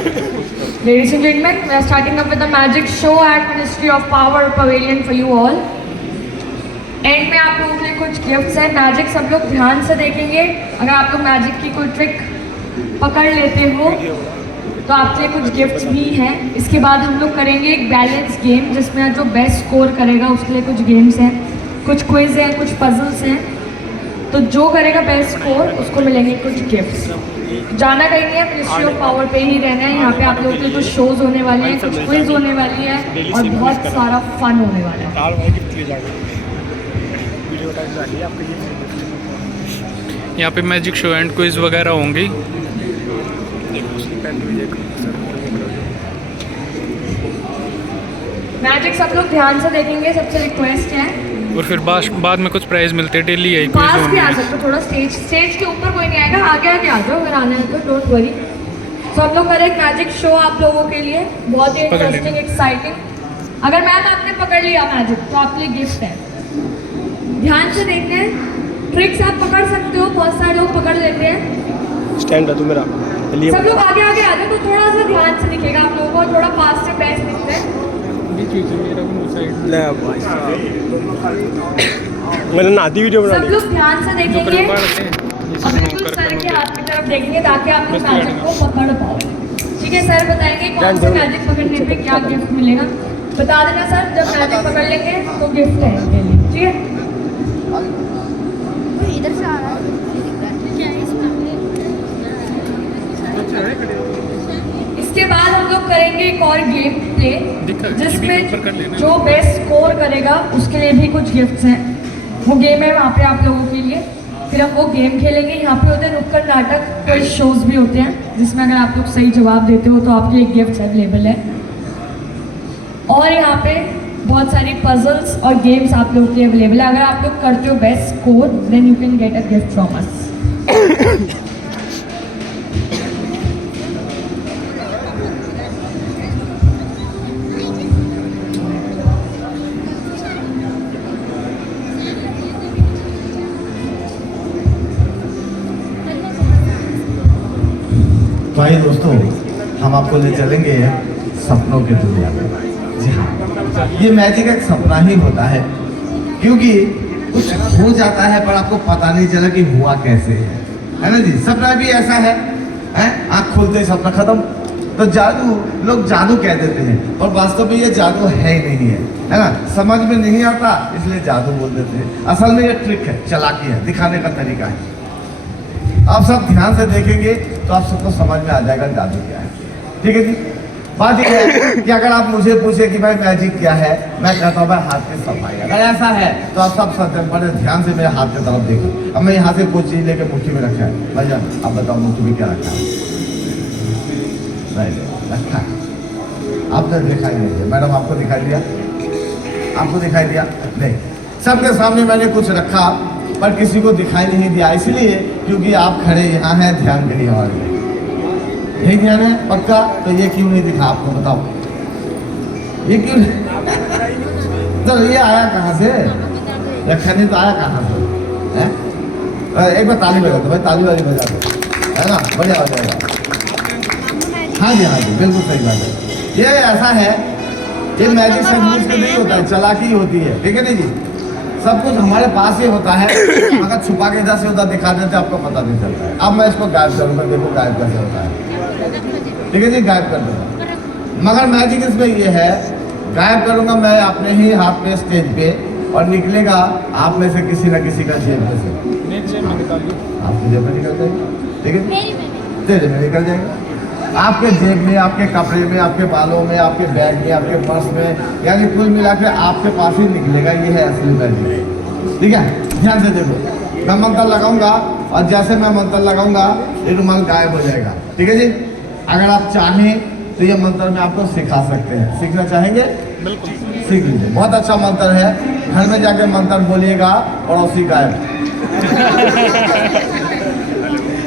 Ladies and gentlemen, we are starting up with the magic show at Ministry of Power Pavilion for you all. And में आप लोगों के लिए कुछ gifts हैं। मैजिक सब लोग ध्यान से देखेंगे। अगर आप लोग मैजिक की कोई ट्रिक पकड़ लेते हो तो आपके लिए कुछ गिफ्ट्स भी हैं। इसके बाद हम लोग करेंगे एक बैलेंस गेम जिसमें जो बेस्ट स्कोर करेगा उसके लिए कुछ गेम्स हैं, कुछ क्विज हैं, कुछ पजल्स हैं। तो जो करेगा बेस्ट स्कोर उसको मिलेंगे कुछ गिफ्ट्स। जाना कहीं नहीं है, मिनिस्ट्री ऑफ पावर पे ही रहना है। यहाँ पे आप लोगों के लिए कुछ शोज होने वाले हैं, कुछ क्विज होने वाली है और बहुत सारा फन होने वाला है। यहाँ पे मैजिक शो एंड क्विज वगैरह होंगी। मैजिक सब लोग ध्यान से देखेंगे, सबसे रिक्वेस्ट है। और फिर बाद में कुछ प्राइज मिलते हैं डेली है पास भी आ सकते हो, थोड़ा स्टेज के ऊपर कोई नहीं आएगा, आगे आगे आ जाओ अगर आना है तो, डोंट वरी। तो हम लोग करें एक मैजिक शो आप लोगों के लिए, बहुत ही इंटरेस्टिंग एक्साइटिंग। अगर मैम आपने पकड़ लिया मैजिक तो आपके लिए गिफ्ट है। ध्यान से देखते हैं, ट्रिक्स आप पकड़ सकते हो, बहुत सारे लोग पकड़ लेते हैं। स्टैंड है तू मेरा। सब लोग आगे आगे आ जाओ तो थोड़ा सा ध्यान से दिखेगा आप लोगों को, थोड़ा पास से बेस्ट दिखता है। मैंने नाती वीडियो बना ली। सब लोग ध्यान से देखेंगे और बिल्कुल सर के हाथ की तरफ देखेंगे ताकि आप लोग मैजिक को पकड़ पाओ। ठीक है, सर बताएंगे कौन से मैजिक पकड़ने पे क्या गिफ्ट मिलेगा। बता देना सर, जब मैजिक पकड़ लेंगे तो गिफ्ट है इसके लिए। ठीक है, इधर से आ रहा है इसके बाद हम लोग करेंगे एक और गेम प्ले जिसमें जो बेस्ट स्कोर करेगा उसके लिए भी कुछ गिफ्ट्स हैं। वो गेम है वहाँ पे आप लोगों के लिए। फिर हम वो गेम खेलेंगे। यहाँ पे होते हैं नुक्कड़ नाटक, कोई शोज भी होते हैं जिसमें अगर आप लोग सही जवाब देते हो तो आपके लिए गिफ्ट्स अवेलेबल है। और यहाँ पे बहुत सारी पजल्स और गेम्स आप लोगों के लिए अवेलेबल है। अगर आप लोग करते हो best score then you can get a gift from us. भाई दोस्तों, हम आपको ले चलेंगे सपनों की दुनिया में। जी हाँ, ये मैजिक एक सपना ही होता है, क्योंकि कुछ हो जाता है पर आपको पता नहीं चला कि हुआ कैसे है ना जी। सपना भी ऐसा है, आँख खोलते ही सपना खत्म। तो जादू, लोग जादू कह देते हैं और वास्तव में ये जादू है ही नहीं है ना। समझ में नहीं आता इसलिए जादू बोल देते हैं। असल में ये ट्रिक है, चालाकी है, दिखाने का तरीका है। आप सब ध्यान से देखेंगे तो आप सबको समझ में आ जाएगा जादू क्या है। ठीक है जी। बात यह है कि अगर आप मुझे पूछे कि भाई मैजिक क्या है, मैं कहता हूँ भाई हाथ की सफाई। अगर ऐसा है तो आप सब बड़े ध्यान से मेरे हाथ की तरफ देखो। अब मैं यहाँ से कुछ चीज लेके मुट्ठी में रखा है। भैया आप बताओ मुट्ठी में क्या रखा है? रखा है, आपने दिखाई नहीं दिया। मैडम आपको दिखाई दिया? आपको दिखाई दिया नहीं? सबके सामने मैंने कुछ रखा पर किसी को दिखाई नहीं दिया, इसलिए क्योंकि आप खड़े यहाँ हैं ध्यान के लिए। हमारे यही ध्यान है पक्का। तो ये क्यों नहीं दिखा आपको बताओ? ये क्यों तो ये आया कहाँ से? रखा नहीं तो आया कहाँ से? एक बार ताली बजा दो भाई, ताली वाली बजा दो, है ना, बढ़िया हो जाएगा। हाँ जी, हाँ जी, बिल्कुल सही बात है। ये ऐसा है, ये मैजिक सब यूज के नहीं होता है, चालाकी होती है। ठीक है नहीं जी, सब कुछ हमारे पास ही होता है, अगर छुपा के इधर से उधर दिखा देते आपको पता नहीं चलता है। अब मैं इसको गायब करूँगा, देखो गायब कैसे होता है। ठीक है जी, गायब कर दूँगा। मगर मैजिक इसमें ये है, गायब करूँगा मैं अपने ही हाथ पे स्टेज पे और निकलेगा आप में से किसी न किसी का जेब में से। आपकी जेब में निकल जाएगी। ठीक है, तेरे में निकल जाएगा, आपके जेब में, आपके कपड़े में, आपके बालों में, आपके बैग में, आपके पर्स में, यानी कुल मिला के आपके पास ही निकलेगा। ये है असली मैजिक। ठीक है, ध्यान से देखो। मैं मंत्र लगाऊंगा और जैसे मैं मंत्र लगाऊंगा ये रुमाल गायब हो जाएगा। ठीक है जी। अगर आप चाहें तो ये मंत्र मैं आपको सिखा सकते हैं। सीखना चाहेंगे? बिल्कुल सीख लीजिए, बहुत अच्छा मंत्र है। घर में जाके मंत्र बोलिएगा, पड़ोसी गायब।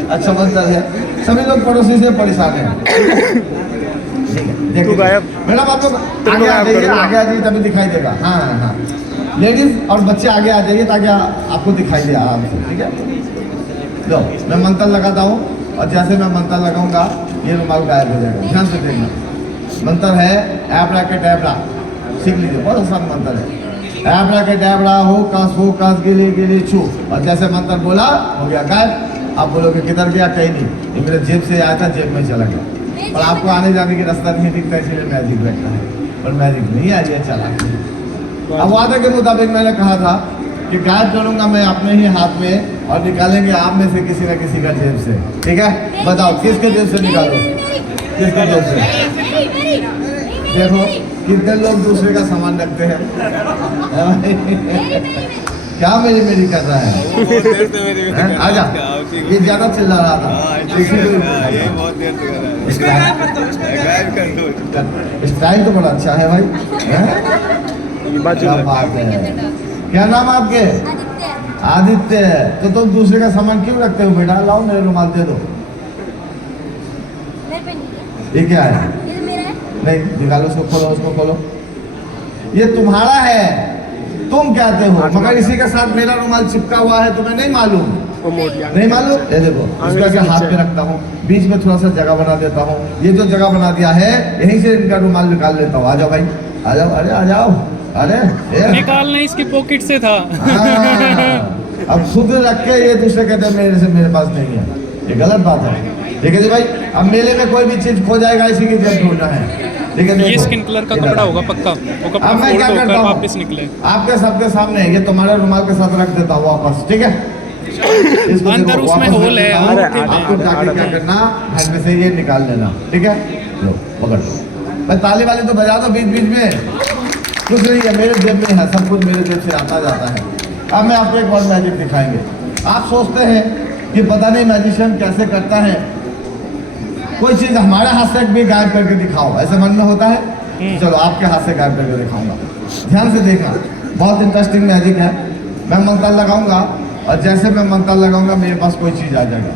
अच्छा मंत्र है, सभी लोग पड़ोसी से परेशान हैं। देखो गायब। मैडम आप लोग आगे आ जाइए, आगे आ जाइए तभी दिखाई देगा। हाँ हाँ हाँ, लेडीज और बच्चे आगे आ जाइए ताकि आपको दिखाई दे आराम से। ठीक है, लो मैं मंत्र लगाता हूँ और जैसे मैं मंत्र लगाऊंगा ये रुमाल गायब हो जाएगा। ध्यान से देखना, मंत्र है एब्राकेडेब्रा, सीख लीजिए, बहुत आसान मंत्र है। एब्राकेडेब्रा हो कास गिली गिली छू, और जैसे मंत्र बोला हो गया गायब। आप बोलोगे किधर गया, कहीं नहीं, ये मेरे जेब से आया था, जेब में चला गया। और आपको आने जाने की रास्ता नहीं दिखता, इसलिए मैजिक लगता है, और मैजिक नहीं आ गया, चला। अब वादे के मुताबिक मैंने कहा था कि गायब करूंगा मैं अपने ही हाथ में, और निकालेंगे आप में से किसी न किसी का जेब से। ठीक है, बताओ किसके जेब से निकालो, किसके जेब से? देखो कितने लोग दूसरे का सामान रखते हैं। क्या मेरी कर रहा है? आजा, ये ज्यादा चिल्ला रहा था। स्टाइल तो बड़ा अच्छा है भाई, क्या बात है। क्या नाम है आपके? आदित्य। तो तुम दूसरे का सामान क्यों रखते हो बेटा? लाओ मेरे रुमाल दे दो। ये क्या है? नहीं, निकालो उसको, खोलो उसको, खोलो। ये तुम्हारा है, तुम कहते हो, मगर इसी के साथ मेरा रुमाल चिपका हुआ है, तुम्हें नहीं मालूम? नहीं मालूम? ये देखो, इसका क्या हाथ में रखता हूँ, बीच में थोड़ा सा जगह बना देता हूँ। ये जो जगह बना दिया है, यहीं से इनका रुमाल निकाल लेता हूँ। आ जाओ भाई, आ जाओ, अरे आ जाओ, अरे निकालना इसकी पॉकेट से था। अब खुद रख के ये दूसरे कहते हैं मेरे पास नहीं है, ये गलत बात है। ठीक है जी भाई, अब मेले में कोई भी चीज खो जाएगा, इसी की जेब ढूंढना है। ठीक है, ये स्किन कलर का कपड़ा होगा पक्का, वो कपड़ा अब मैं क्या फोल्ड करता होकर हूँ, वापस निकले। आपके सबके सामने ये तुम्हारे रुमाल के साथ रख देता हूँ वापस। ठीक है, इसको अंदर देखो, उसमें वापस होल रख है, देता हूँ। और आपको जाके क्या करना, घर में से ये निकाल लेना। ठीक है, लो पकड़ लो भाई, ताली वाली तो बजा दो बीच बीच में। कुछ नहीं है, मेरे जेब में है, सब कुछ मेरे जेब से आता जाता है। अब मैं आपको एक और मैजिक दिखाएंगे। आप सोचते हैं कि पता नहीं मैजिशियन कैसे करता है, कोई चीज हमारे हाथ से भी गायब करके दिखाओ, ऐसे मन में होता है। चलो आपके हाथ से गायब करके दिखाऊंगा, ध्यान से देखना, बहुत इंटरेस्टिंग मैजिक है। मैं मंत्र लगाऊंगा, और जैसे मैं मंत्र लगाऊंगा मेरे पास कोई चीज आ जाएगा।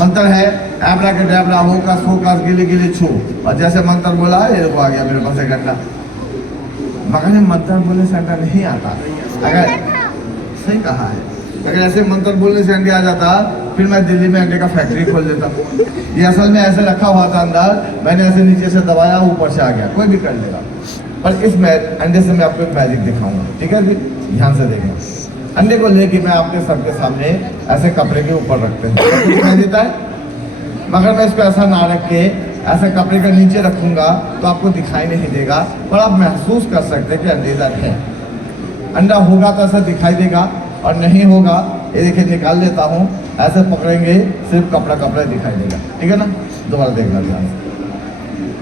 मंत्र है एब्राकेडेब्रा होकास गिली गिली छू, और जैसे मंत्र बोला ये देखो आ गया मेरे पास एक अंडा। मगर ये मंत्र बोलने से अंडा नहीं आता। अगर सही कहा है, अगर ऐसे मंत्र बोलने से अंडे आ जाता, फिर मैं दिल्ली में अंडे का फैक्ट्री खोल देता। ये असल में ऐसे रखा हुआ था अंदर, मैंने ऐसे नीचे से दबाया, ऊपर से आ गया, कोई भी कर लेगा। पर इस अंडे से मैं आपको एक मैजिक दिखाऊंगा। ठीक है जी, ध्यान से देखना। अंडे को लेके मैं आपके सबके सामने ऐसे कपड़े के ऊपर रखते हैं, दिखाई देता है। मगर मैं इसको ऐसा ना रख के ऐसे कपड़े के नीचे रखूंगा तो आपको दिखाई नहीं देगा, पर आप महसूस कर सकते हैं कि अंडेदार है। अंडा होगा तो ऐसा दिखाई देगा, और नहीं होगा ये देखिए निकाल लेता हूँ, ऐसे पकड़ेंगे सिर्फ कपड़ा कपड़ा दिखाई देगा। ठीक है ना, दोबारा देखना ध्यान से।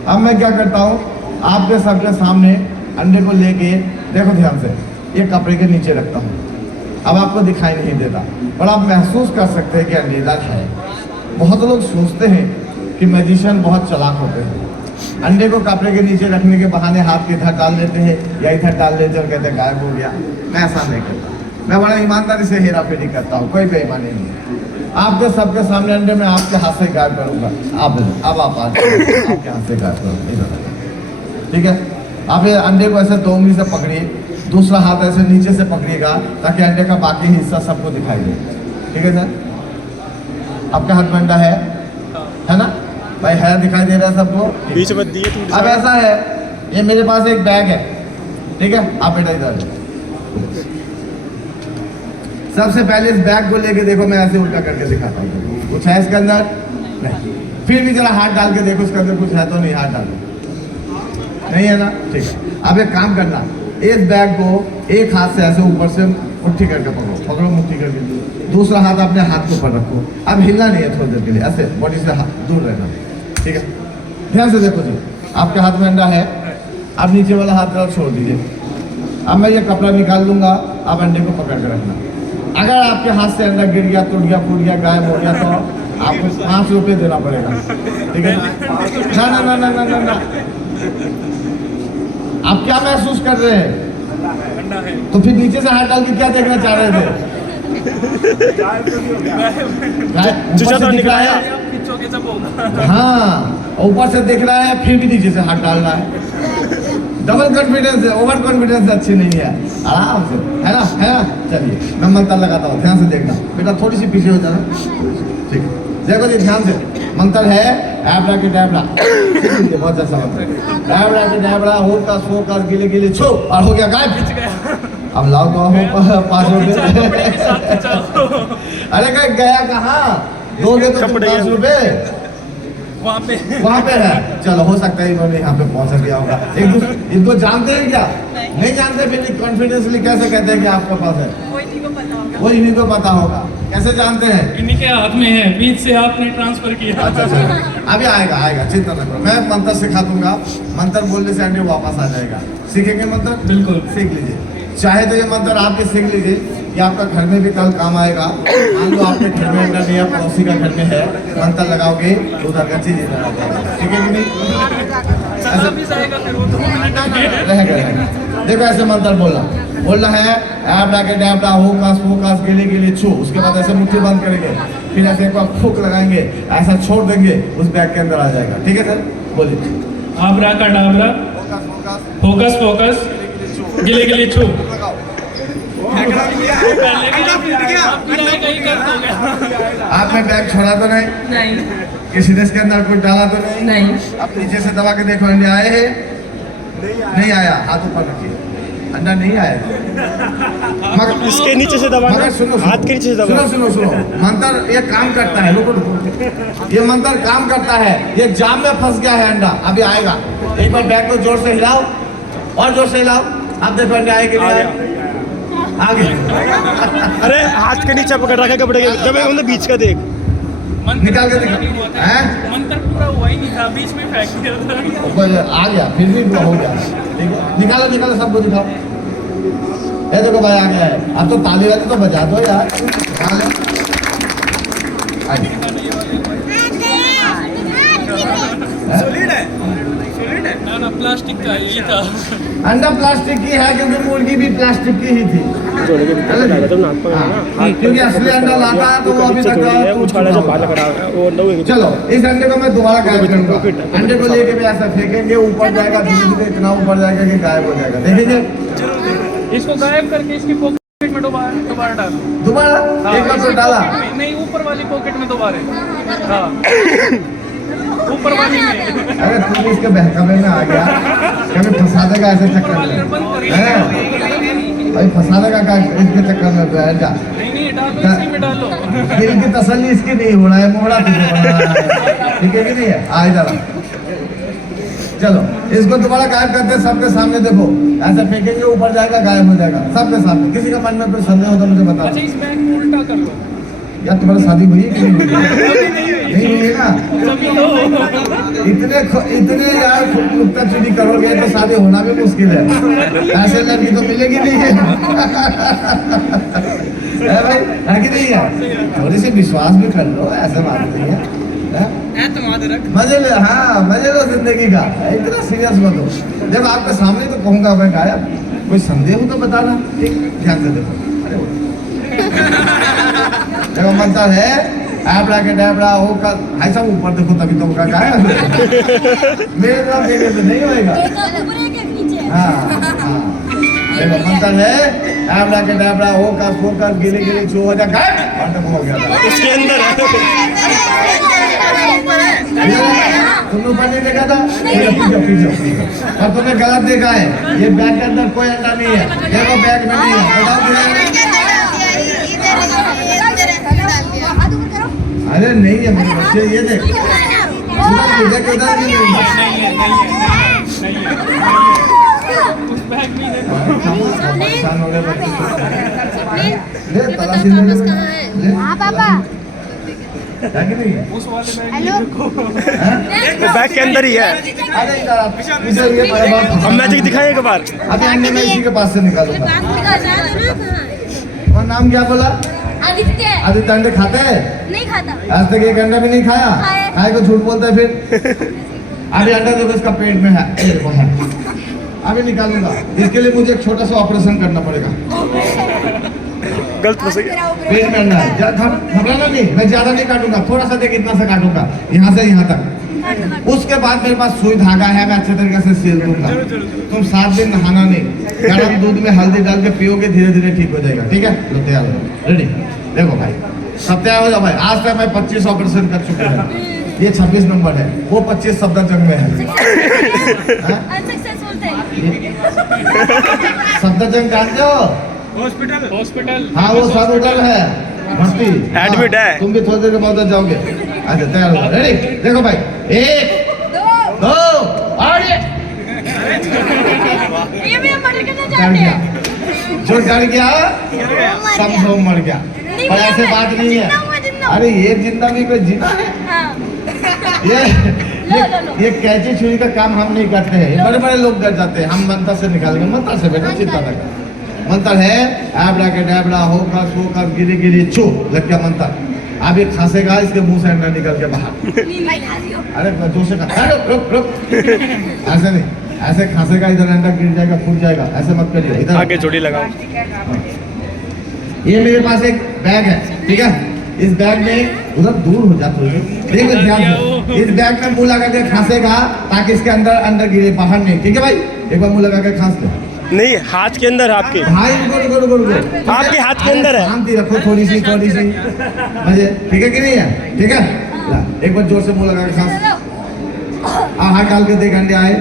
अब मैं क्या करता हूँ, आपके सबके सामने अंडे को लेके देखो ध्यान से, ये कपड़े के नीचे रखता हूँ। अब आपको दिखाई नहीं देता, पर आप महसूस कर सकते हैं कि अंडेदार है। बहुत लोग सोचते हैं कि मैजिशियन बहुत चालाक होते हैं, अंडे को कपड़े के नीचे रखने के बहाने हाथ के इधर डाल लेते हैं या इधर डाल लेते हैं और कहते हैं गायब हो गया। मैं ऐसा नहीं करता, मैं बड़ा ईमानदारी से हेरा फेरी करता हूँ, कोई बेईमानी नहीं है। आपके सबके सामने अंडे में आपके हाथ से गायब करूंगा। अब आप आपके हाथ से गायब करूँगा। ठीक है, आप ये अंडे को ऐसे 2 उंगली से पकड़िए, दूसरा हाथ ऐसे नीचे से पकड़िएगा ताकि अंडे का बाकी हिस्सा सबको दिखाई दे। ठीक है सर, आपके हाथ में अंडा है ना भाई? है, दिखाई दे रहा है सबको? बीच में दिए टूट अब ऐसा है, ये मेरे पास एक बैग है। ठीक है, आप बेटा इधर सबसे पहले इस बैग को लेके देखो, मैं ऐसे उल्टा करके दिखाता हूँ। कुछ है इसके अंदर? नहीं। फिर भी जरा हाथ डाल के देखो इसके अंदर कुछ है तो नहीं, हाथ डालो, नहीं है ना? ठीक है, अब एक काम करना, इस बैग को एक हाथ से ऐसे ऊपर से मुट्ठी करके पकड़ो मुट्ठी करके, दूसरा हाथ अपने हाथ के ऊपर रखो। अब हिलना नहीं है थोड़ी देर के लिए, ऐसे बॉडी से दूर रहना। ठीक है, ध्यान से देखो जी, आपके हाथ में अंडा है, अब नीचे वाला हाथ जरा छोड़ दीजिए। अब मैं ये कपड़ा निकाल लूंगा, आप अंडे को पकड़ के रखना। अगर आपके हाथ से अंडा गिर गया, टूट गया, फूट गया, गायब हो गया, तो आपको 5 रुपये देना पड़ेगा। ठीक है, ना। आप क्या महसूस कर रहे हैं? तो फिर नीचे से हाथ डाल के क्या देखना चाह रहे थे? ऊपर से दिख रहा है, हाँ ऊपर से दिख रहा है, फिर भी नीचे से हाथ डालना है। डबल कॉन्फिडेंस है, ओवर कॉन्फिडेंस अच्छी नहीं है, आराम से, है ना? चलिए मैं मंत्र लगाता हूँ, ध्यान से देखना बेटा, थोड़ी सी पीछे हो जाना। ठीक है, देखो जी ध्यान से, मंत्र है एब्रा के डैबरा, बहुत अच्छा मंत्र, एब्रा के डैबरा होकर सोकर गिले गिले छो, और हो गया गायब। अब लाओ तो हो 5 रुपए। अरे गया कहाँ, दोगे तो 5 रुपए वहाँ पे है। चलो हो सकता है इन्होंने यहाँ पे पहुँच गया होगा। इनको जानते हैं क्या? नहीं जानते, फिर कॉन्फिडेंसली कैसे कहते हैं कि आपके पास है? वो इन्हीं को पता होगा। कैसे जानते हैं? इन्हीं के हाथ में है, बीच से आपने ट्रांसफर किया। अच्छा, अभी आएगा, चिंता न करो, मैं मंत्र सिखा दूंगा। मंत्र बोलने से अंडे वापस आ जाएगा। सीखेंगे मंत्र? बिल्कुल सीख लीजिए। चाहे तो ये मंत्र आप भी सीख लीजिए, ये आपका घर में भी कल काम आएगा। मान लो आपके घर में अंडा नहीं है, पड़ोसी का घर में है, मंत्र लगाओगे तो उधर का चीज इधर आ जाएगा। ठीक है कि नहीं? रहेगा। देखो ऐसे मंत्र बोलना है एब्रा के डैबरा होकास गिले गिले छू। उसके बाद ऐसे मुट्ठी बंद करेंगे, फिर ऐसे एक बार फूक लगाएंगे, ऐसा छोड़ देंगे, उस बैग के अंदर आ जाएगा। ठीक है सर, बोलिए। आबरा का डाबरा, फोकस गिले गिले छू। आपने बैग छोड़ा तो नहीं? किसी ने इसके अंदर कुछ डाला तो नहीं? अब नीचे से दबा के देखो, अंडे आए हैं? नहीं आया, हाथ ऊपर रखिए, अंडा नहीं आया। मगर इसके नीचे से दबा, सुनो, हाथ के नीचे से दबा। सुनो, मंत्र ये काम करता है। रुको, ये मंत्र काम करता है। ये जाम में फंस गया है अंडा, अभी आएगा। एक बार बैग को जोर से हिलाओ, और जोर से हिलाओ। आप देखो अंडे आए कि नहीं आए? आगे। अरे हाथ के नीचे पकड़ रखा कपड़े के, जब मतलब बीच का देख, निकाल के दिखा। हैं? मंत्र पूरा हुआ ही नहीं था, बीच में फेंक दिया था। आ गया, फिर भी हो गया। ठीक है, निकालो सबको दिखाओ। ये देखो भाई आ गया है। अब तो ताली वाली तो बजा दो यार। ना प्लास्टिक का यही था। अंडा प्लास्टिक की है, क्योंकि मुर्गी भी प्लास्टिक की ही थी। क्योंकि असली अंडा लाता है तो वो अभी तक चलो इस अंडे को मैं दोबारा गायब करूंगा। अंडे को लेके भी ऐसा फेंकेंगे, ऊपर जाएगा, धीरे धीरे इतना ऊपर जाएगा कि गायब हो जाएगा। देखेंगे, इसको गायब करके इसकी पॉकेट में दोबारा डालो। दोबारा एक बार तो डाला नहीं, ऊपर वाली पॉकेट में दोबारा। हाँ ऊपर वाली में। अरे तुम इसके बहकावे में आ गया, कभी फंसा देगा ऐसे चक्कर में, भाई फंसा देगा क्या इसके चक्कर में? बैठ जा, नहीं डालो, इसी में डालो। दिल की तसल्ली इसकी नहीं हो रहा है, मोहरा तुझे बना रहा है। ठीक है कि नहीं है? आ इधर चलो, इसको दोबारा गायब करते हैं सबके सामने। देखो ऐसे फेंकेंगे, ऊपर जाएगा, गायब हो जाएगा सबके सामने। किसी का मन में कोई संदेह हो तो मुझे बताओ। अच्छा, इस बैग को उल्टा कर लो। यार तुम्हारी शादी हुई है कि नहीं हुई है ना? इतने यार नुक्ता चुनी करोगे तो शादी होना भी मुश्किल है। ऐसे लड़की तो मिलेगी नहीं है। भाई है कि नहीं है? थोड़ी सी विश्वास भी कर लो, ऐसा बात नहीं है। मजे ले, हाँ मजे लो जिंदगी का, इतना सीरियस मत हो। देखो आपके सामने तो कहूँगा मैं गायब, कोई संदेह हो तो बताना। ठीक, ध्यान से देखो। देखो मंत्र है एब्रा के डैबरा होका, ऐसा ऊपर देखो तभी तो होगा गायब। मेरे तरफ देने से नहीं होएगा। हाँ देखो मंत्र है एब्रा के डैबरा होका सोकर गिले गिले छू हो जा गायब, और हो गया। इसके अंदर तुमने ऊपर नहीं देखा था? पीछे और तुमने गलत देखा है। ये बैग के अंदर कोई अंडा नहीं है। देखो बैग में नहीं है, बताओ। अरे नहीं है मेरे बच्चे, ये देख उधर भी नहीं है। बैग के अंदर ही है। हम मैजिक दिखाएं एक बार। अभी अंडे में इसी के पास से निकालूंगा। और नाम क्या बोला? आदित्य। अंडे खाते हैं? नहीं खाता। आज तक एक अंडा भी नहीं खाया? खाए को झूठ बोलता है फिर। अभी अंडा देखो इसका पेट में है, अभी निकालूंगा। इसके लिए मुझे एक छोटा सा ऑपरेशन करना पड़ेगा। गलत फंस गया। पेट में अंडा है, घबराना नहीं, मैं ज्यादा नहीं काटूंगा, थोड़ा सा देख इतना सा काटूंगा, यहाँ से यहाँ तक। उसके बाद मेरे पास सुई धागा है, मैं अच्छे तरीके से सिल दूंगा। तुम 7 दिन नहाना नहीं, गर्म दूध में हल्दी डाल के पियोगे, धीरे धीरे ठीक हो जाएगा। ठीक है, लो तैयार हो, रेडी। देखो भाई सत्या हो जा भाई, आज तक मैं 25 ऑपरेशन कर चुका हूँ, ये 26 नंबर है, वो 25 सफदरजंग में है। सफदरजंग जानते हो? हॉस्पिटल, हाँ वो हॉस्पिटल है, भर्ती एडमिट है। तुम भी थोड़ी देर के बाद उधर जाओगे। अच्छा तैयार हो, रेडी? देखो भाई, 1 2 और डर गया, जो डर गया समझो मर गया, पर ऐसे बात नहीं है। अरे ये जिंदा भी कोई जीना है? ये कैंची छुरी का काम हम नहीं करते हैं, ये बड़े बड़े लोग डर जाते हैं। हम मंत्र से निकालेंगे, मंत्र से बेटा चिंता ना कर। मंत्र है एबरा के डैबरा होकर सोकर गिरी गिरी चू, लग गया मंत्र। अब ये खांसेगा, इसके मुंह से अंडा निकल के बाहर। अरे जोर से खा, रुक रुक, ऐसे नहीं, ऐसे खांसेगा, इधर अंडा गिर जाएगा, फूट जाएगा, ऐसे मत करिए। इधर आगे जोड़ी लगाओ। ये मेरे पास एक बैग है, ठीक है? इस बैग में उधर दूर हो जाते हो, देखो ध्यान से, इस बैग में मुंह लगा के खांसेगा ताकि इसके अंदर गिरे, बाहर नहीं, ठीक है भाई? एक बार मुंह लगा के खांस ले। नहीं, हाथ के अंदर आपके। भाई रुको, आपके हाथ के अंदर है। शांति रखो, थोड़ी सी मजे, ठीक है कि नहीं है? ठीक है, ला, एक बार जोर से मुंह लगा के खांस। हाथ डाल के देख, अंडे आए?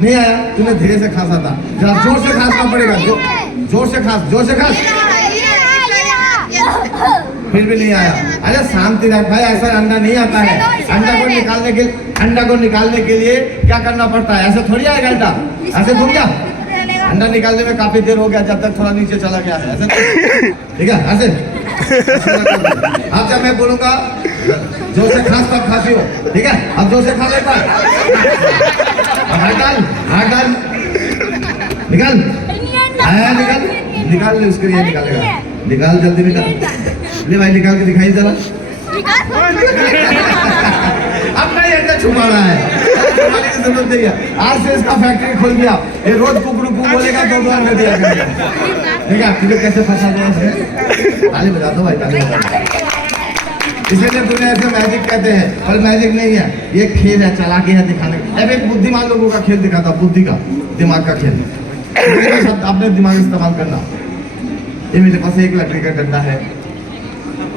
नहीं आया, तूने धीरे से खांसा था, जरा जोर से खांसना पड़ेगा, जोर से खांस, जोर से खांस। फिर भी नहीं आया। अरे शांति रख भाई, ऐसा अंडा नहीं आता है। अंडा को निकालने के लिए क्या करना पड़ता है? ऐसे थोड़ी आएगा अंडा, ऐसे घूम गया। अंडा निकालने में काफी देर हो गया, जब तक थोड़ा नीचे चला गया है, ऐसे, ठीक है? ऐसे अब जब मैं बोलूंगा जोर से खांस, तब खांसी हो, ठीक है? अब जोर से खांस, एक बार हाथ डाल, निकाल, निकाल, उसके लिए निकालेगा, निकाल, जल्दी निकाल, ले भाई, निकाल के दिखाई जरा। अब नहीं अंडा छुपा रहा है, छुपाने की जरूरत नहीं है। आज से इसका फैक्ट्री खुल गया, ये रोज कुकरू बोलेगा, 2 अंडे दिया करेगा, ठीक है? तुझे कैसे फंसा दिया इसने? ताली बजा दो भाई, ताली बजा दो। इसीलिए दुनिया ऐसे मैजिक कहते हैं, पर मैजिक नहीं है, ये खेल है, चालाकी है दिखाने का। अब एक बुद्धिमान लोगों का खेल दिखाता, बुद्धि का, दिमाग का खेल। अपने दिमाग इस्तेमाल करना। ये मेरे पास एक लकड़ी का डंडा है,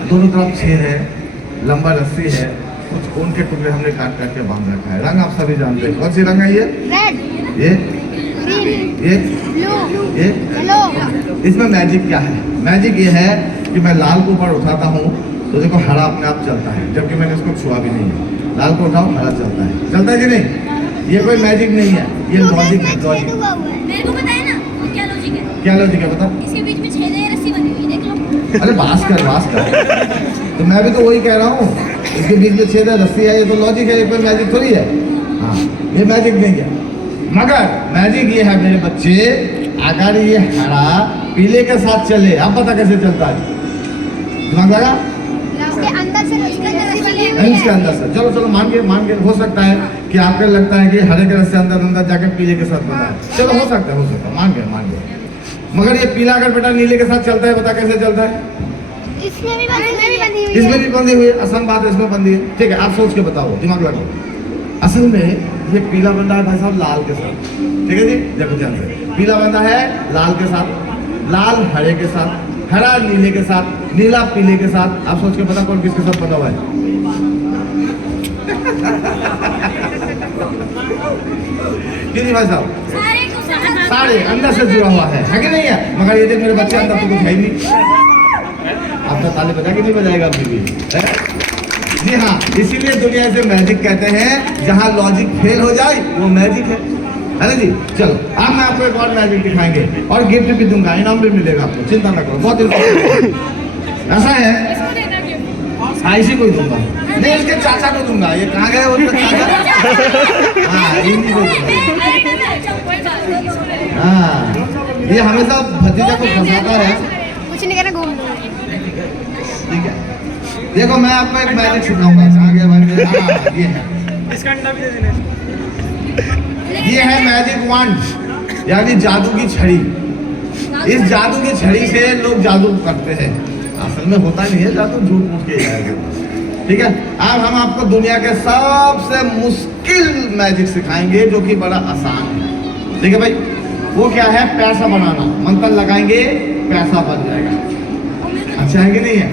दोनों तरफ छेद है, लंबा रस्सी है, कुछ ऊन के टुकड़े हमने काट काट के बांध रखा है। रंग आप सभी जानते हैं, कौन सी रंग है ये? ये इसमें मैजिक क्या है? मैजिक ये है कि मैं लाल को ऊपर उठाता हूँ तो देखो हरा अपने आप चलता है, जबकि मैंने इसको छुआ भी नहीं है। लाल को उठाओ, हरा चलता है, चलता है कि नहीं? ये कोई मैजिक नहीं है, ये लॉजिक है, लॉजिक। मेरे को बताया ना, क्या लॉजिक है? क्या लॉजिक है बता? इसके बीच में छेद है, रस्सी बनी हुई है, देख लो। अरे बात कर, तो मैं भी तो वही कह रहा हूँ, इसके बीच में छेद है, रस्सी है, ये तो लॉजिक है, ये कोई मैजिक थोड़ी है। हाँ, ये मैजिक नहीं है, मगर मैजिक ये है मेरे बच्चे, अगर ये हरा पीले के साथ चले, अब पता कैसे चलता है? दिमाग लगा? इसके अंदर से इसके अंदर से, चलो मान के हो सकता है कि आपको लगता है कि हरे के रस्से अंदर जाकर पीले के साथ बना है, चलो हो सकता है, मान गए। मगर ये पीला अगर बेटा नीले के साथ चलता है, बता कैसे चलता है? इसमें भी बंधी हुई है। इसमें भी बंधी हुई है, आसान बात है, इसमें बंधी है, ठीक है? आप सोच के बताओ, दिमाग लगाओ। असल में ये पीला बंधा है भाई साहब लाल के साथ, ठीक है जी? देखो ध्यान से, पीला बंधा है लाल के साथ, लाल हरे के साथ, हरा नीले के साथ, नीला पीले के साथ। आप सोच के बता कौन किसके साथ बंधा हुआ है? जी भाई साहब, सारे अंदर से जुड़ा हुआ है कि नहीं है? मगर ये देख मेरे बच्चे, अंदर तो कुछ है ही नहीं। अब तो ताली बजा के नहीं बजाएगा अभी भी, जी हाँ। इसीलिए दुनिया से मैजिक कहते हैं, जहाँ लॉजिक फेल हो जाए वो मैजिक है ना जी? चलो अब मैं आपको एक और मैजिक दिखाएंगे और गिफ्ट भी दूंगा, इनाम भी मिलेगा आपको, चिंता ना करो, बहुत ऐसा है। ऐसी कोई दूंगा नहीं, इसके चाचा को दूंगा। ये कहाँ गए उनका चाचा? हाँ, इन्हीं को दूंगा। हाँ, ये हमेशा भतीजा को फंसाता है, कुछ नहीं करना, घूम लो। ठीक है? देखो मैं आपको एक मैजिक सिखाऊंगा। कहाँ गया भाई? हाँ, ये है, इसका अंडा भी दे देना। ये है मैजिक वॉन्ड, यानी जादू की छड़ी। इस जादू की छड़ी से लोग जादू करते हैं, असल में होता नहीं है जादू, झूठ मूठ के जाएगा, ठीक है? अब हम आपको दुनिया के सबसे मुश्किल मैजिक सिखाएंगे जो कि बड़ा आसान है, ठीक है भाई? वो क्या है? पैसा बनाना। मंत्र लगाएंगे, पैसा बन जाएगा। अच्छा है कि नहीं है?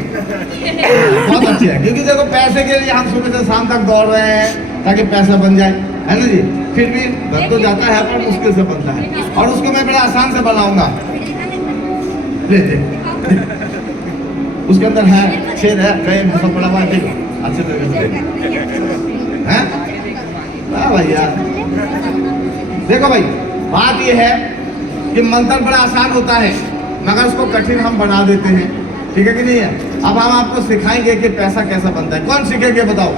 बहुत अच्छे है, क्योंकि देखो पैसे के लिए हम सुबह से शाम तक दौड़ रहे हैं ताकि पैसा बन जाए, है ना जी। फिर भी बन तो जाता है पर मुश्किल से बनता है, और उसको मैं बड़ा आसान से बनाऊंगा। ले उसके अंदर है छेद है, कहीं भूसा पड़ा हुआ है, देखो अच्छे तरीके से हैं। हाँ भैया, देखो भाई बात ये है कि मंत्र बड़ा आसान होता है मगर उसको कठिन हम बना देते हैं, ठीक है कि नहीं है। अब हम आपको सिखाएंगे कि पैसा कैसा बनता है। कौन सीखेंगे बताओ?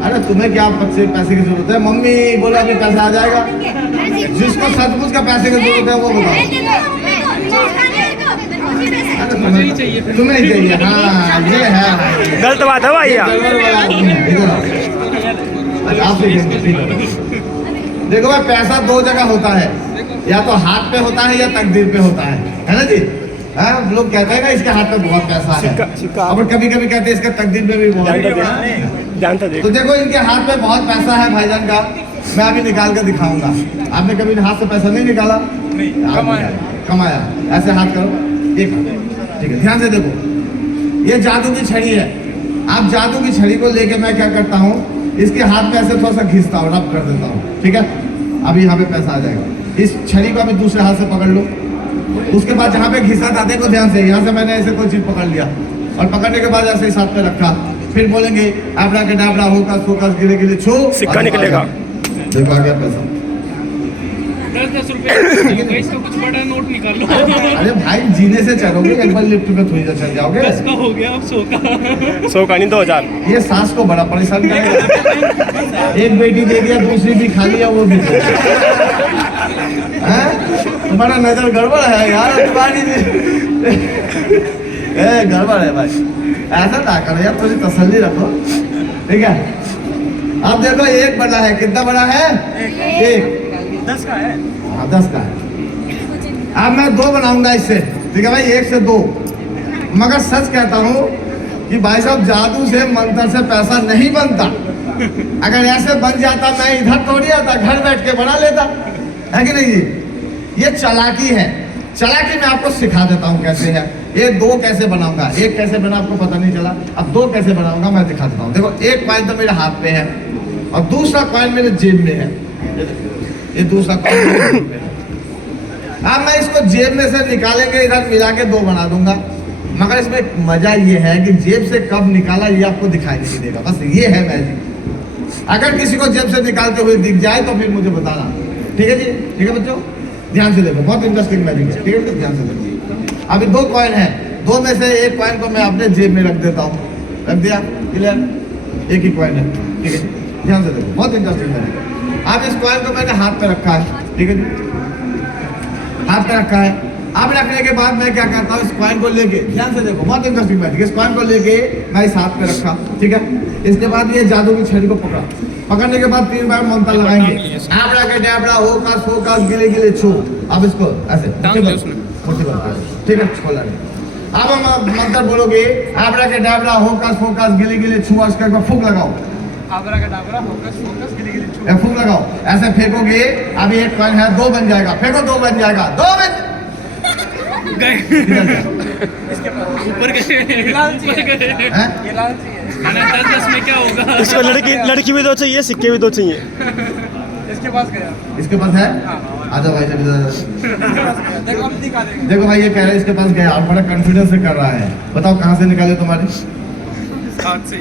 अरे तुम्हें क्या पैसे की जरूरत है? मम्मी बोले अभी पैसा आ जाएगा। जिसको सचमुच का पैसे की जरूरत है वो बताओ। तुम्हें ही चाहिए, हाँ ये है गलत बात है भैया। आप देखो भाई, पैसा दो जगह होता है, या तो हाथ पे होता है या तकदीर पे होता है ना जी। हाँ, लोग कहते हैं ना इसके हाथ में बहुत पैसा है, और कभी कभी कहते हैं इसके तकदीर में भी बहुत है। तो देखो इनके हाथ में बहुत पैसा है भाईजान का, मैं अभी निकाल कर दिखाऊंगा। आपने कभी हाथ से पैसा नहीं निकाला? कमाया। ऐसे हाथ करो, एक ठीक है, ध्यान से देखो, ये जादू की छड़ी है। आप जादू की छड़ी को लेके मैं क्या करता हूँ, इसके हाथ में ऐसे थोड़ा सा घिसता हूँ, रब कर देता हूँ, ठीक है। अभी यहाँ पे पैसा आ जाएगा। इस छड़ी को अभी दूसरे हाथ से पकड़ लो, उसके बाद जहाँ पे घिसा था देखो ध्यान से, यहाँ से मैंने ऐसे कोई चीज पकड़ लिया, और पकड़ने के बाद ऐसे इस हाथ पे रखा, फिर बोलेंगे आबड़ा के डाबड़ा होकस फोकस गिले गिले छो, सिक्का निकलेगा। देखो आ गया पैसा। 10-10 रुपए इसका कुछ बड़ा नोट निकाल लो। अरे भाई जीने से चलोगे, एक बार लिफ्ट में थोड़ी चल जाओगे। 10 का हो गया, अब 100 का। 100 का नहीं 2000। ये सास को बड़ा परेशान करेगा। एक बेटी दे दिया, दूसरी भी खा लिया, वो भी तुम्हारा नजर गड़बड़ है यार, तुम्हारी गड़बड़ है भाई, ऐसा ना करो यार, थोड़ी तसल्ली रखो, ठीक है। अब देखो एक बड़ा है, कितना बड़ा है? एक 10 का है। हाँ 10 का है। अब मैं 2 बनाऊंगा इससे, ठीक है भाई, 1 से 2। मगर सच कहता हूँ कि भाई साहब जादू से मंत्र से पैसा नहीं बनता। अगर ऐसे बन जाता मैं इधर थोड़ी आता, घर बैठ के बना लेता, है कि नहीं जी। ये चालाकी है, चालाकी मैं आपको सिखा देता हूँ कैसे है। ये 2 कैसे बनाऊंगा, एक कैसे बना आपको पता नहीं चला, अब 2 कैसे बनाऊंगा मैं दिखा देता हूँ। देखो एक कॉइन तो मेरे हाथ पे है और दूसरा कॉइन मेरे जेब में है, ये दूसरा कॉइन मेरे जेब में है। अब मैं इसको जेब में से निकालेंगे, इधर मिला के 2 बना दूंगा। मगर इसमें मजा ये है कि जेब से कब निकाला ये आपको दिखाई नहीं देगा, बस ये है मैजिक। अगर किसी को जेब से निकालते हुए दिख जाए तो फिर मुझे बताना, ठीक है जी। ठीक है बच्चों, ध्यान से देखो, बहुत इंटरेस्टिंग मैजिक है, ठीक है, ध्यान से देखो। अभी 2 कॉइन है, 2 में से एक कॉइन को मैं अपने जेब में रख देता हूँ, रख दिया, क्लियर, एक ही कॉइन है, ठीक है, ध्यान से देखो, बहुत इंटरेस्टिंग मैजिक है। अब इस कॉइन को मैंने हाथ पे रखा है, ठीक है जी, हाथ पे रखा है। अब रखने के बाद मैं क्या करता हूँ, इस कॉइन को लेके, ध्यान से देखो, बहुत इंटरेस्टिंग मैजिक, इस कॉइन को लेके मैं इस हाथ पे रखा, ठीक है। इसके बाद ये जादू की छड़ी को पकड़ा, पकड़ने के बाद 3 बार मंत्र लगाएंगे, आबड़ा के डाबड़ा होकस फोकस गिले गिले छो। अब इसको ऐसे ठीक है, छोला नहीं। अब हम मंत्र बोलोगे, आबड़ा के डाबड़ा होकस फोकस गिले गिले छो, इसका फूंक लगाओ, आबरा का डाबरा, होकस फोकस, गिली गिली छू। फूंक लगाओ, ऐसे फेंकोगे। अभी एक कॉइन है, 2 बन जाएगा, फेंको 2 बन जाएगा, 2 बन गए। इसके पास ऊपर गए, लालची है। हैं? ये लालची है ना। 10-10 में क्या होगा? इसको लड़की भी 2 चाहिए, सिक्के भी 2 चाहिए। इसके पास गया, इसके पास है। आजा भाई चल देखो हम दिखा देंगे। देखो भाई, ये कह रहे हैं इसके पास गया, और बड़ा कॉन्फिडेंस से कर रहा है। बताओ कहाँ से निकाले तुम्हारे हाथ से।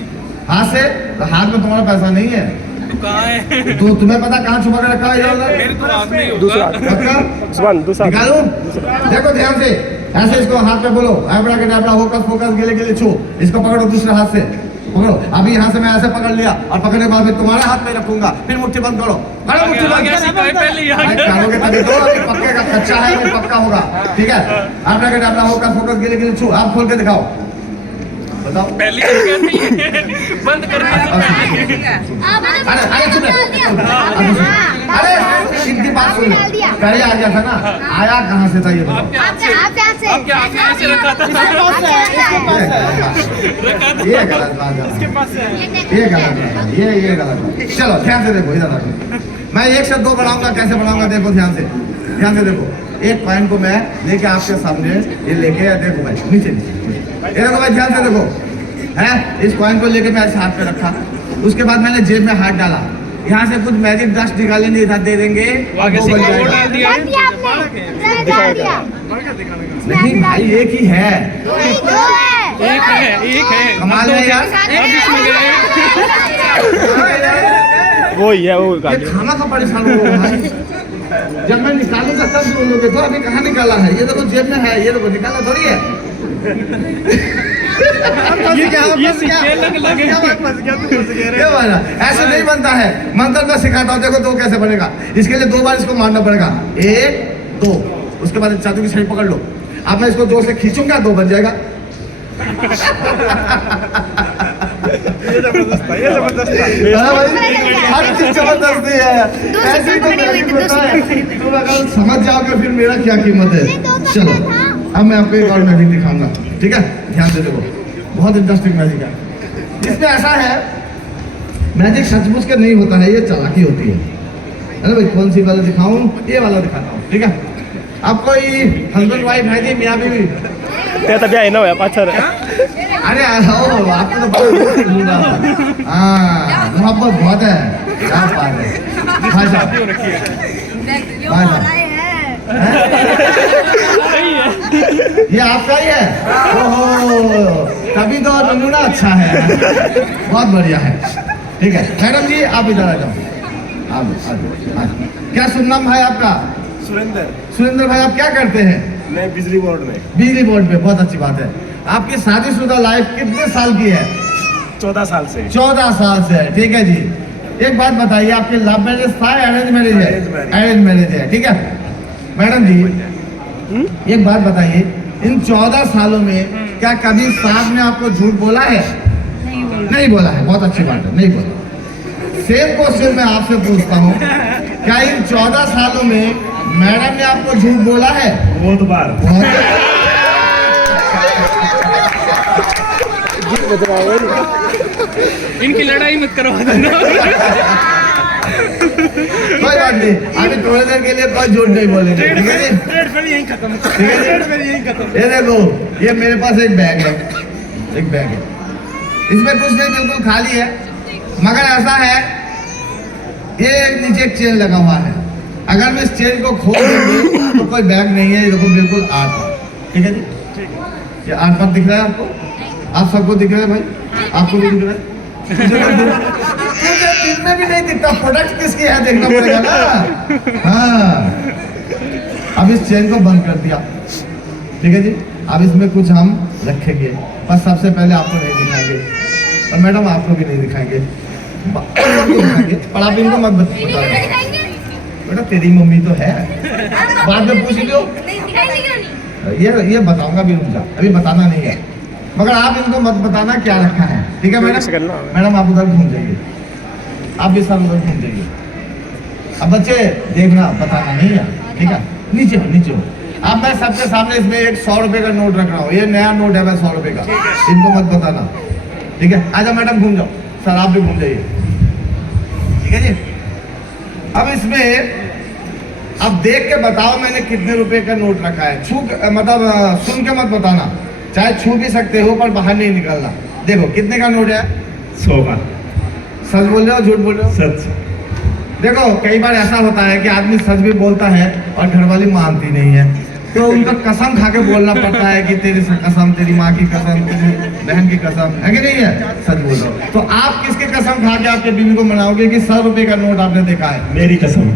हाथ से? तो हाथ में तुम्हारा पैसा नहीं है, तो कहाँ है? तो तुम्हें पता कहाँ छुपा के रखा है इधर उधर? मेरे तो हाथ में ही दूसरा होगा। पक्का? जुबान दूसरा। निकालो, देखो ध्यान से, ऐसे इसको हाथ में बोलो, आबड़ा के डाबड़ा होकस फोकस गिले गिले छो, इसको पकड़ो दूसरे हाथ से, पकड़ो। अभी यहाँ से मैं ऐसे पकड़ लिया, और पकड़ने के बाद मैं तुम्हारे हाथ में रखूंगा, फिर मुट्ठी बंद करो, करो मुट्ठी बंद। पहले ही आ अरे गया। करोगे तभी तो, अभी पक्के का कच्चा है, वो पक्का होगा, ठीक है। आबड़ा के डाबड़ा होकस फोकस गिले गिले छो, आप खोल के दिखाओ, बताओ। पहले ही कहती है, बंद कर दे। अरे अरे चुप अरे इनकी बात सुन, पहले आ गया था ना, आया कहाँ से था ये बताओ। आपके हाथ से, आपके हाथ में ऐसे रखा था। रखा था। ये गलत बात है, इसके पास है। ये गलत बात है, ये गलत बात है। चलो ध्यान से देखो, इधर आके मैं 1 से 2 बनाऊंगा, कैसे बनाऊंगा देखो, ध्यान से देखो। एक कॉइन को मैं लेके आपके सामने ये लेके देखो भाई नीचे नीचे ये देखो भाई ध्यान से देखो है। इस कॉइन को लेके मैं ऐसे हाथ पे रखा, उसके बाद मैंने जेब में हाथ डाला, यहाँ से कुछ मैजिक डस्ट निकालेंगे, इधर दे देंगे, आगे से वो बन वो जाएगा। डाल दिया डाल दिया आपने, डाल दिया। नहीं भाई एक ही है, नहीं, दो है। एक है कमाल है यार। अब इसमें गए वो ही है वो ये गाड़ी खाना का परेशान हो भाई। जब मैं निकालूंगा तब बोलोगे, तो अभी कहाँ निकाला है? ये देखो जेब में है, ये देखो निकाला थोड़ी है। ये सिक्के लगे क्या बना? ऐसे नहीं बनता है, मंत्र में सिखाता हूँ, देखो दो कैसे बनेगा। इसके लिए 2 बार इसको मारना पड़ेगा, 1 2, उसके बाद चादू की छड़ी पकड़ लो। अब मैं इसको 2 से खींचूंगा, 2 बन जाएगा। ये जबरदस्त है, ये जबरदस्त है। हाँ भाई, हर चीज जबरदस्ती है। दो ऐसे ही तो सेकंड खड़ी हुई थी, मैजिक 2 होता है। सेकंड खड़ी हुई। तुम अगर समझ जाओगे फिर मेरा क्या कीमत है। नहीं, 2 चलो बंदा था। अब मैं आपको एक और मैजिक दिखाऊंगा, ठीक है? ध्यान से देखो, बहुत इंटरेस्टिंग मैजिक है। इसमें ऐसा है, मैजिक सचमुच के नहीं होता है, ये चालाकी होती है। अरे भाई कौन सी वाला दिखाऊं? ये वाला दिखाता हूँ, ठीक है? अब कोई हस्बैंड वाइफ है जी, मियाँ बीवी? ते तभी आहे ना होया पाछर अरे हो आपको तो बहुत हाँ मोहब्बत बहुत है, क्या बात है भाई साहब, भाई साहब ये आपका ही है? ओहो, तभी तो नमूना अच्छा है, बहुत बढ़िया है। ठीक है मैडम जी, आप इधर आ जाओ। आप क्या शुभ नाम भाई आपका? सुरेंद्र सुरेंद्र भाई, आप क्या करते हैं? मैं बिजली बोर्ड में बिजली बोर्ड पे, बहुत अच्छी बात है। आपकी शादीशुदा लाइफ कितने साल की है? 14 साल से 14 साल से है, ठीक है जी। एक बात बताइए, आपके लव मैरिज था अरेंज मैरिज है? Arrange marriage। अरेंज मैरिज है, ठीक है। मैडम जी एक बात बताइए, इन 14 सालों में क्या कभी साथ में आपको झूठ बोला है? नहीं बोला है, बहुत अच्छी बात है, नहीं बोला। सेम क्वेश्चन मैं आपसे पूछता हूँ, क्या इन 14 सालों में मैडम ने आपको झूठ बोला है? बहुत बार इनकी लड़ाई मत करवा देना। कोई बात नहीं, अभी थोड़ी देर के लिए कोई झूठ नहीं बोलेंगे, ठीक है जी? ट्रेड फिर यहीं खत्म, ठीक है जी? फिर यहीं खत्म। ये देखो, ये मेरे पास एक बैग है, एक बैग है, इसमें कुछ नहीं, बिल्कुल खाली है। मगर ऐसा है, ये नीचे एक चेन लगा हुआ है, अगर मैं इस चेन को खोल दूंगी तो कोई बैग नहीं है। ये देखो बिल्कुल आर्ट है, ठीक है जी? ये आर्ट पर दिख रहा है आपको? आप सबको दिख रहा है भाई? आपको भी दिख रहा है? मुझे दिन में भी नहीं दिखता, प्रोडक्ट किसकी है देखना पड़ेगा ना। हाँ, अब इस चेन को बंद कर दिया, ठीक है जी? अब इसमें कुछ हम रखेंगे, बस सबसे पहले आपको नहीं दिखाएंगे और मैडम आपको भी नहीं दिखाएंगे, सबको दिखाएंगे, पर आप इनको मत बताओ। बेटा तेरी मम्मी तो है, बाद में पूछ लियो। ये बताऊंगा भी, रुक जा, अभी बताना नहीं है, मगर आप इनको मत बताना क्या रखा है, ठीक है मैडम? मैडम आप उधर घूम जाइए, आप भी सब उधर घूम जाइए। अब बच्चे देखना, बताना नहीं है, ठीक है? नीचे हो, नीचे हो। अब मैं सबके सामने इसमें एक 100 रुपए का नोट रख रहा हूँ, ये नया नोट है, मैं 100 रुपए का, इनको मत बताना, ठीक है? आजा मैडम घूम जाओ, सर आप भी घूम जाइए, ठीक है जी? अब इसमें अब देख के बताओ मैंने कितने रुपए का नोट रखा है। मतलब सुन के मत बताना, चाहे छू भी सकते हो पर बाहर नहीं निकलना। देखो कितने का नोट है? 100 का। सच बोल रहे हो झूठ बोल रहे हो? सच। देखो कई बार ऐसा होता है कि आदमी सच भी बोलता है और घरवाली मानती नहीं है, तो उनका कसम खा के बोलना पड़ता है कि तेरी कसम, तेरी माँ की कसम, तेरी बहन की कसम, है कि नहीं है? सच बोल रहा हूँ। तो आप किसके कसम खा के आपके बीवी को मनाओगे कि 100 रुपए का नोट आपने देखा है? मेरी कसम।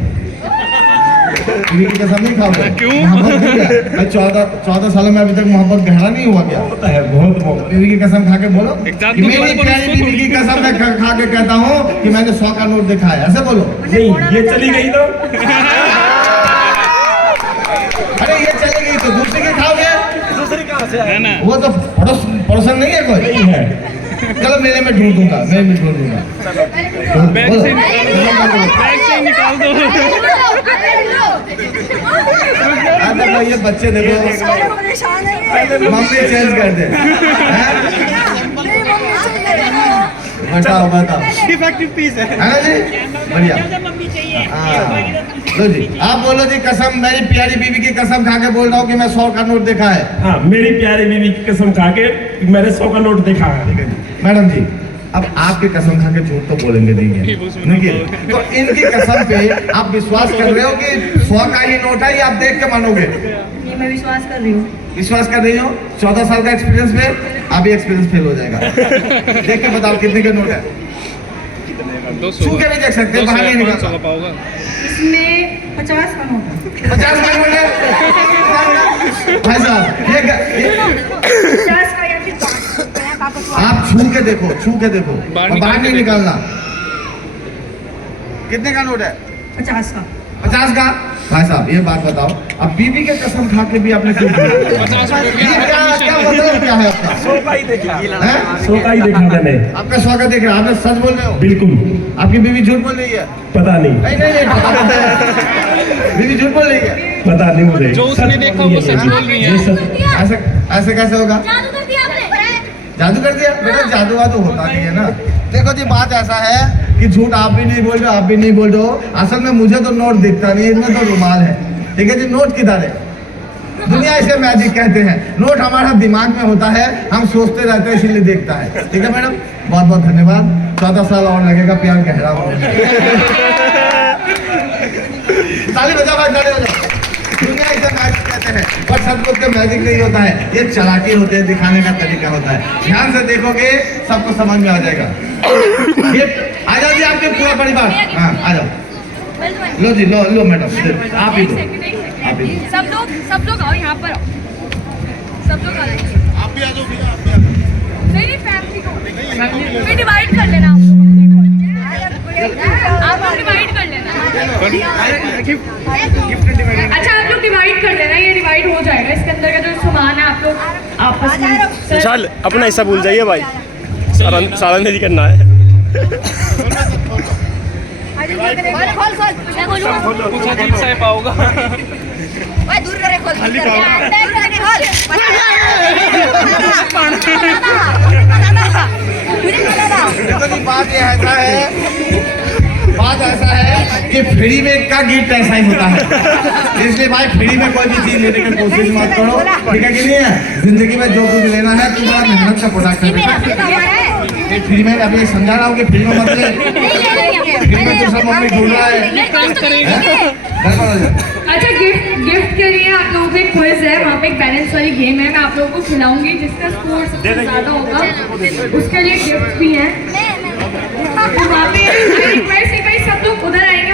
बीवी की कसम नहीं खाओगे? क्यों? मोहब्बत नहीं है? भाई 14 सालों में अभी तक मोहब्बत गहरा नहीं हुआ क्या? होता है बहुत मोहब्बत। बीवी की कसम खा के बोलो एग्जाम कि तो मेरी बोलो, प्यारी बोलो, बीवी की कसम मैं खा के कहता हूँ कि मैंने 100 का नोट देखा है, ऐसे बोलो। नहीं, ये चली गई तो अरे ये चली गई तो दूसरी की खाओगे? दूसरी कहाँ से है ना? वो तो पड़ोसन नहीं है कोई? नहीं है। चलो मेरे में ढूंढ दूंगा, मैं भी ढूंढ दूंगा। बैग से निकाल दो। देखो ये बच्चे देखो, मम्मी चेंज कर दे। हैं? बताओ बताओ, डिफेक्टिव पीस है। है ना जी, बढ़िया। हाँ। लो जी, आप बोलो जी, कसम, मेरी प्यारी बीवी की कसम खा के बोल रहा हूँ कि मैं 100 का नोट देखा है। हाँ, मेरी प्यारी बीवी की कसम खा के मैंने 100 का नोट देखा है। ठीक है जी। मैडम जी, अब आपकी कसम खा के झूठ तो बोलेंगे नहीं है, देखिए, तो इनकी कसम पे आप विश्वास कर रहे हो कि 100 का ही नोट है, ये आप देख के मानोगे? नहीं, मैं विश्वास कर रही हूँ। विश्वास कर रही हो? 14 साल का एक्सपीरियंस में अभी एक्सपीरियंस फेल हो जाएगा। देख के बताओ कितने का नोट है? 200 छू के भी देख सकते हैं, बाहर नहीं निकलता। 500 का पाओगा। इसमें 50 का नोट है। 50 का नोट है भाई साहब, ये 50 का या फिर 5 आप छू के देखो, छू के देखो, बाहर और बाहर नहीं निकाल के निकालना। कितने का नोट है? 50 का। 50 का? भाई साहब ये बात बताओ, अब बीबी के कसम खा के भी आपने क्यों झूठ बोला? 50 ये क्या मतलब क्या है आपका? 100 का ही देखा, हैं? 100 का ही देखा मैंने। आपका स्वागत देख रहा, आपने सच बोल रहे हो? बिल्कुल, आपकी बीवी झूठ बोल रही है? पता नहीं, नहीं नहीं नहीं, बीवी झूठ बोल रही है? पता नहीं मुझे। जो उसने देखा वो सच बोल रही है। ये सच। ऐसे ऐसे कैसे होगा? जादू कर दिया आपने जादू कर दिया? बेटा जादू वादू होता नहीं है ना। देखो जी, बात ऐसा है कि झूठ आप भी नहीं बोल रहे हो, आप भी नहीं बोल रहे हो। असल में मुझे तो नोट दिखता नहीं है, इसमें तो रुमाल है। ठीक है जी, नोट किधर है? दुनिया इसे मैजिक कहते हैं। नोट हमारा दिमाग में होता है, हम सोचते रहते हैं, इसीलिए देखता है। ठीक है मैडम, बहुत बहुत धन्यवाद। 14 साल और लगेगा प्यार गहरा होने में। ताली बजाओ भाई, ताली बजाओ। दुनिया इसे मैजिक कहते हैं, पर सचमुच के मैजिक नहीं होता है, ये चालाकी होते हैं, दिखाने का तरीका होता है। ध्यान से देखोगे सबको समझ में आ जाएगा। ये आ जाओ जी, आपके पूरा परिवार। हाँ आ जाओ, लो जी, लो लो मैडम, आप ही दो, आप ही दो। सब लोग आओ यहाँ पर आओ। सब लोग आ जाइए। आप भी आ जाओ भैया, आप भी आ जाओ। नहीं फैमिली को फिर डिवाइड कर लेना आप लोग डिवाइड कर लेना। अच्छा, आप लोग डिवाइड कर लेना, ये डिवाइड हो जाएगा। इसके अंदर का जो सामान है आप लोग आपस में विशाल अपना हिस्सा भूल जाइए भाई, सालन नहीं करना है। खोल खोल मैं खोलूंगा कुछ अजीब सा है पाओगा। ओए दूर करे खोल खोल देखो जी, बात ये ऐसा है, बात ऐसा है कि फ्री में का गिफ्ट ऐसा ही होता है। इसलिए भाई फ्री में कोई भी चीज लेने की कोशिश मत करो, ठीक है कि नहीं है? जिंदगी में जो कुछ लेना है तो बड़ा मेहनत का प्रोडक्ट है। ये फ्री में, अभी समझा रहा हूँ कि फ्री में मत ले। फ्री में तो सब मम्मी ढूंढ रहा है। गड़बड़ हो जाए। अच्छा, गिफ्ट के लिए आप लोगों को एक क्विज है, वहाँ पे एक बैलेंस वाली गेम है, मैं आप लोगों को खिलाऊंगी। जिसका स्कोर सबसे ज्यादा होगा उसके लिए गिफ्ट भी है। तो वहाँ पे आई रिक्वेस्ट है भाई, सब लोग उधर आएंगे।